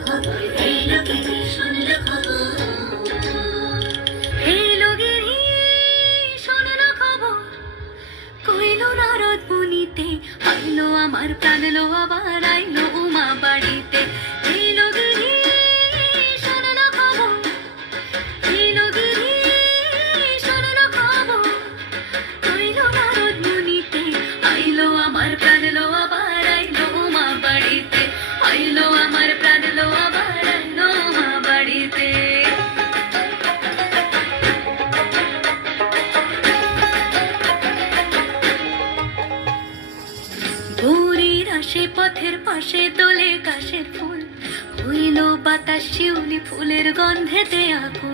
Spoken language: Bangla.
খবর এলো গিরি শুনলো খবর এলো গিরি শুনলো খবর কইলো নারদ মুনিতে আইলো আমার প্রাণ লো আবার আইলো উমা বাড়িতে এলো গিরি শুনলো খবর এলো গিরি শুনলো খবর কইলো নারদ মুনিতে আইলো আমার প্রাণ লো আবার আইলো উমা বাড়িতে আইলো আমার প্রাণ লো আবার আইলো উমা বাড়িতে ভোরের আসে পথের পাশে দোলে কাশের ফুল হইল বাতাস শিউলি ফুলের গন্ধেতে আগুন